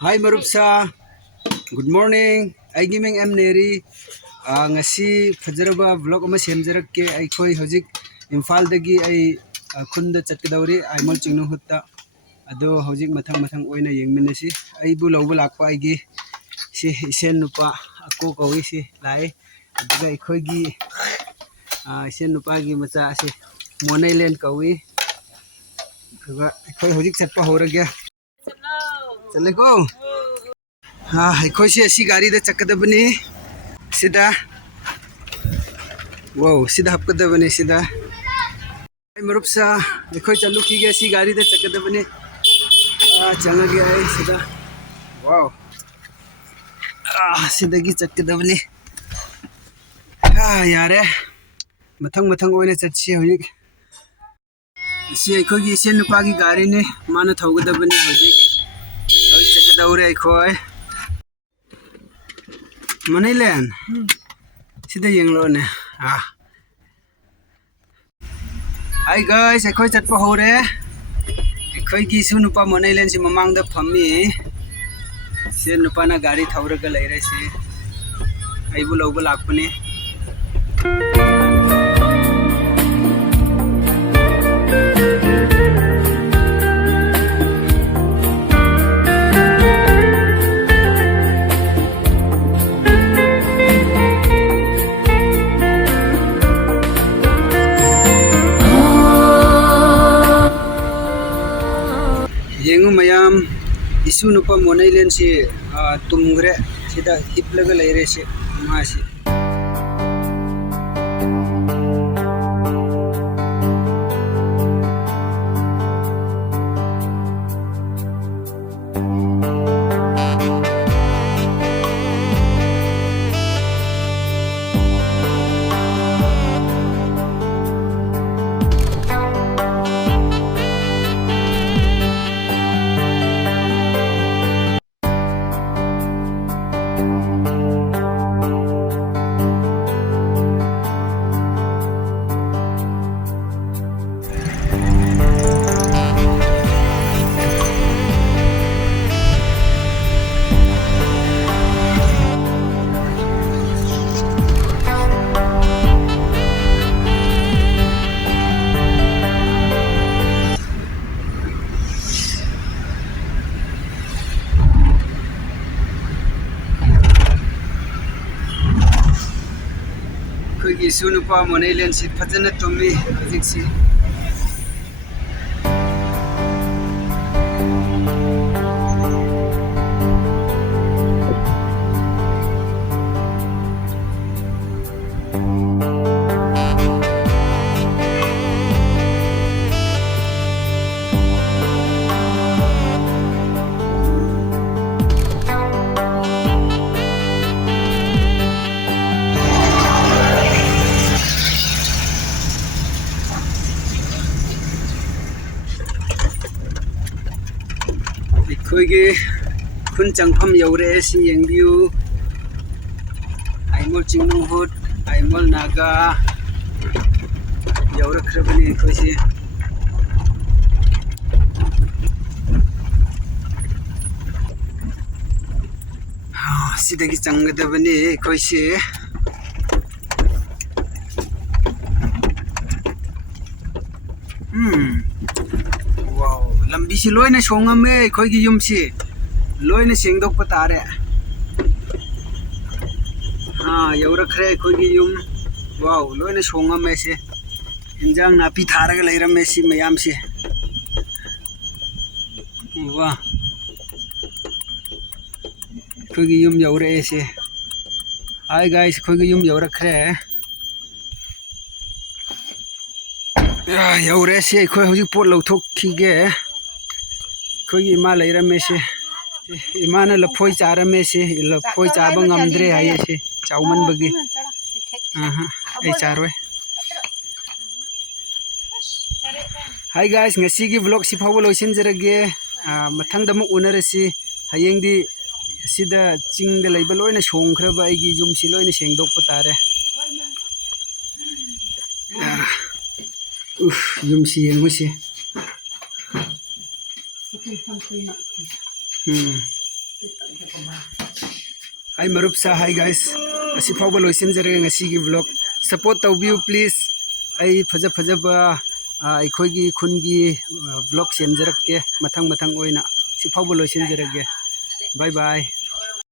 Hi Marupsa, good morning. Eigi Neri. Ngasi Fajaraba vlog ama semjarakke aikoi hojik Imphal dagi ai khunda chatkadauri Aimol chingnu hutta ado hojik mathang oina yengminasi ai bu lawba lakpa aigi si isen nupa ako kawi si lai aduga aikoi gi isen nupa gi macha si monailen kawi aduga aikoi hojik chatpa horagya chaleko aikoi si asi gari da chakadabani sida wow sida hapkadabani sida Marupsa aikoi chalu khige si gari da chakadabani changage ai sida wow sidagi chakadabani yare mathang oina chatsi hojik si aikoi gi isen nupa gi gari ne mana thaugadabani hojik chakadaure aikoi manailen sida yenglo ne Hi guys, aikoi chatpa hore aikoi gi su nupa manailen si mamangda phammi si nupa na gari thauraga leire si aibu lawba lakpani yengu mayam isu nupa monailen si tumgre sida hiplaga leire si masi Koiwi sunupa monailen si fajana tummi hojik si koigi kun changpham yaure si yengbiu Aimol chingnung hut Aimol naga yaure khrabani koisi sidagi changgadabani koisi wow lambi si loina songame khoi gi yum si loina sengdok patare yaura khre khoi gi yum wow loina songame se injang napi tharaga leirame si mayam si wow khoi gi yum yaura se hi guys khoi gi yum yaura khre yaure si khoi hojik pot lauthok khige khoi ima leirame se imana lafoi charame se lafoi chaba ngamdre haye se chauman bagi ai charoi hi guys ngasi gi vlog si phawo loisin jarage mathang dam unarasi hayengdi sida chingda leiba loina songkhraba aigi yum si loina sengdok patare yum si yengu si Hi Marup sa, hi guys. Asi fawba loisinjare ngasigi vlog. Support Toubiyu please. Ai fajaba aikoigi khungi vlog semjarakke mathang oina. Si fawba loisinjarage. Bye bye.